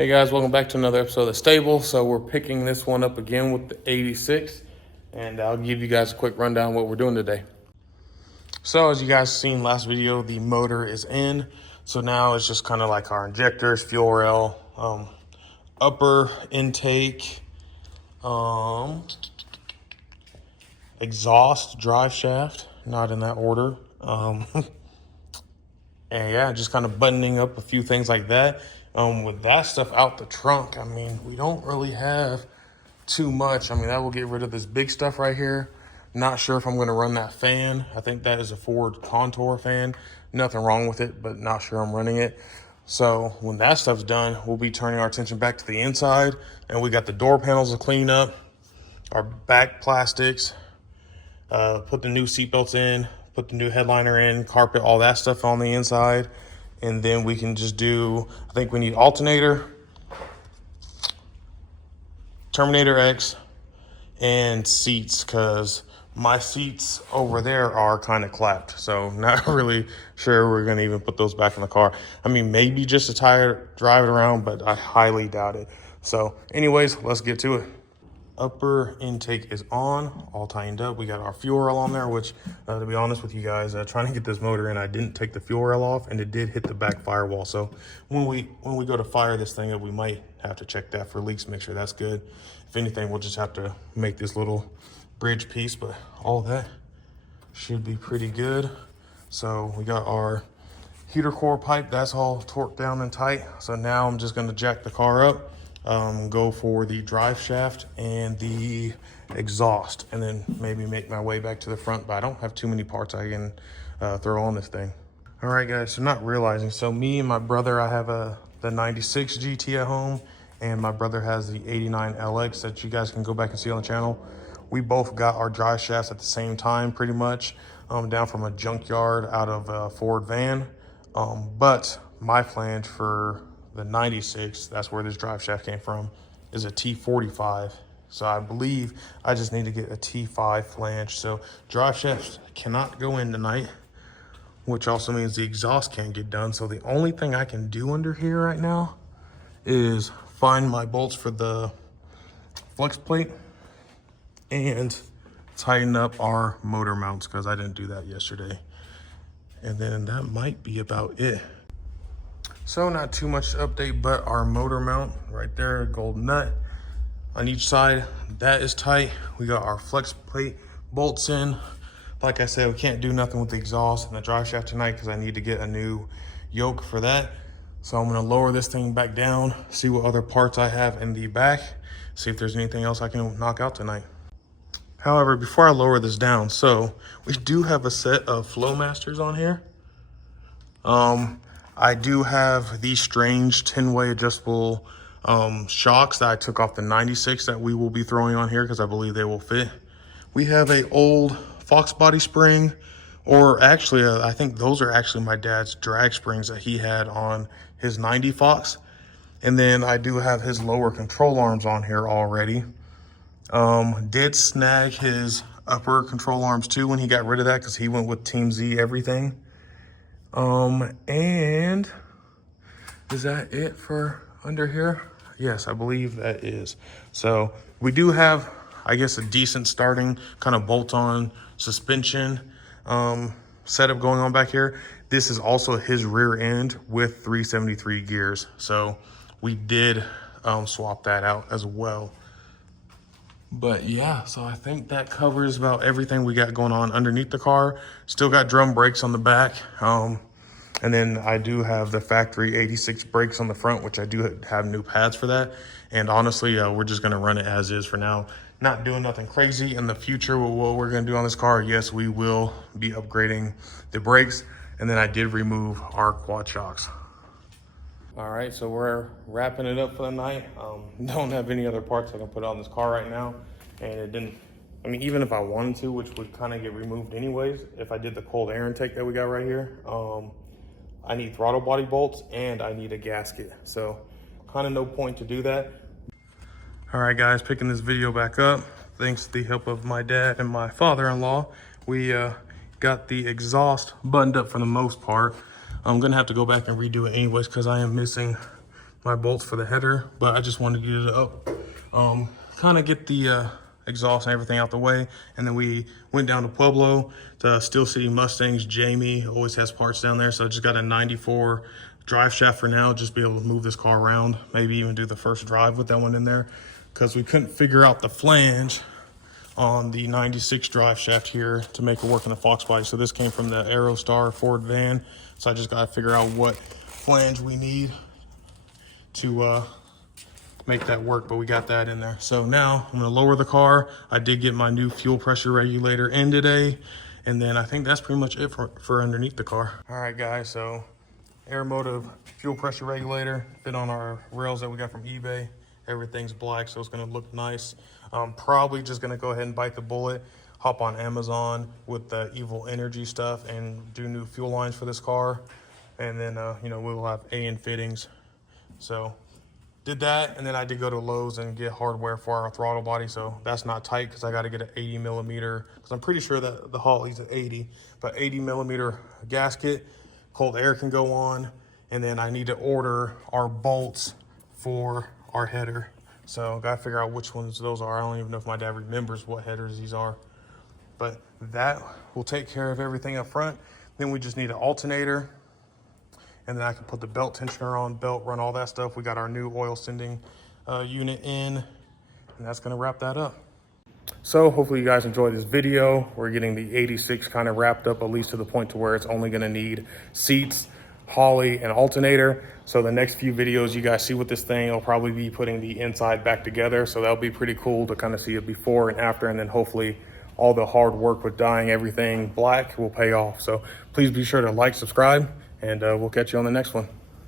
Hey guys, welcome back to another episode of The Stable. So we're picking this one up again with the 86, and I'll give you guys a quick rundown of what we're doing today. So as you guys seen last video, the motor is in. So now it's just kind of like our injectors, fuel rail, upper intake, exhaust, drive shaft, not in that order. And yeah, just kind of buttoning up a few things like that. With that stuff out the trunk, I mean, we don't really have too much. I mean, that will get rid of this big stuff right here. Not sure if I'm going to run that fan. I think that is a Ford Contour fan. Nothing wrong with it, but not sure I'm running it. So when that stuff's done, we'll be turning our attention back to the inside. And we got the door panels to clean up, our back plastics, put the new seatbelts in, put the new headliner in, carpet, all that stuff on the inside. And then we can just do, I think we need alternator, Terminator X, and seats, because my seats over there are kind of clapped. So not really sure we're going to even put those back in the car. I mean, maybe just a tire, drive it around, but I highly doubt it. So anyways, let's get to it. Upper intake is on, all tightened up. We got our fuel rail on there, which to be honest with you guys, trying to get this motor in, I didn't take the fuel rail off, and it did hit the back firewall. So when we go to fire this thing up, we might have to check that for leaks, make sure that's good. If anything, we'll just have to make this little bridge piece, but all that should be pretty good. So we got our heater core pipe, that's all torqued down and tight. So now I'm just gonna jack the car up, go for the drive shaft and the exhaust, and then maybe make my way back to the front, but I don't have too many parts I can throw on this thing. All right guys, so not realizing, so me and my brother, I have the 96 GT at home, and my brother has the 89 LX that you guys can go back and see on the channel. We both got our drive shafts at the same time, pretty much, down from a junkyard out of a Ford van. But my flange for the 96, that's where this drive shaft came from, is a T45. So I believe I just need to get a T5 flange. So drive shafts cannot go in tonight, which also means the exhaust can't get done. So the only thing I can do under here right now is find my bolts for the flex plate and tighten up our motor mounts, because I didn't do that yesterday. And then that might be about it. So not too much to update, but our motor mount right there, gold nut on each side, that is tight. We got our flex plate bolts in. Like I said, we can't do nothing with the exhaust and the drive shaft tonight because I need to get a new yoke for that. So I'm gonna lower this thing back down, see what other parts I have in the back, see if there's anything else I can knock out tonight. However, before I lower this down, so we do have a set of Flowmasters on here. I do have these strange 10-way adjustable shocks that I took off the 96 that we will be throwing on here because I believe they will fit. We have a old Foxbody spring, or actually I think those are actually my dad's drag springs that he had on his 90 Fox. And then I do have his lower control arms on here already. Did snag his upper control arms too when he got rid of that, because he went with Team Z everything. And is that it for under here? Yes, I believe that is. So we do have, I guess, a decent starting kind of bolt-on suspension setup going on back here. This is also his rear end with 373 gears. So we did swap that out as well. But yeah, so I think that covers about everything we got going on underneath the car. Still got drum brakes on the back. And then I do have the factory 86 brakes on the front, which I do have new pads for that. And honestly, we're just gonna run it as is for now. Not doing nothing crazy. In the future, what we're gonna do on this car, yes, we will be upgrading the brakes. And then I did remove our quad shocks. All right, so we're wrapping it up for the night. Don't have any other parts I can put on this car right now. And it didn't, I mean, even if I wanted to, which would kind of get removed anyways, if I did the cold air intake that we got right here, I need throttle body bolts and I need a gasket. So kind of no point to do that. All right, guys, picking this video back up. Thanks to the help of my dad and my father-in-law, we got the exhaust buttoned up for the most part. I'm gonna have to go back and redo it anyways because I am missing my bolts for the header, but I just wanted to get it up, kind of get the exhaust and everything out the way. And then we went down to Pueblo to Steel City Mustangs. Jamie always has parts down there, so I just got a 94 drive shaft for now, just be able to move this car around, maybe even do the first drive with that one in there, because we couldn't figure out the flange on the 96 drive shaft here to make it work in the Foxbody. So this came from the Aerostar Ford van, so I just got to figure out what flange we need to make that work, but we got that in there. So now I'm gonna lower the car. I did get my new fuel pressure regulator in today, and then I think that's pretty much it for underneath the car. All right guys, so air motive fuel pressure regulator fit on our rails that we got from eBay. Everything's black, so it's gonna look nice. Probably just gonna go ahead and bite the bullet, hop on Amazon with the Evil Energy stuff and do new fuel lines for this car. And then, you know, we will have AN fittings. So did that, and then I did go to Lowe's and get hardware for our throttle body. So that's not tight because I got to get an 80 millimeter, because I'm pretty sure that the Holley's at 80, but 80 millimeter gasket, cold air can go on. And then I need to order our bolts for our header. So got to figure out which ones those are. I don't even know if my dad remembers what headers these are, but that will take care of everything up front. Then we just need an alternator, and then I can put the belt tensioner on, belt, run all that stuff. We got our new oil sending unit in, and that's gonna wrap that up. So hopefully you guys enjoyed this video. We're getting the 86 kind of wrapped up, at least to the point to where it's only gonna need seats, Holley, and alternator. So the next few videos you guys see with this thing, I'll probably be putting the inside back together. So that'll be pretty cool to kind of see it before and after, and then hopefully all the hard work with dyeing everything black will pay off. So please be sure to like, subscribe, and we'll catch you on the next one.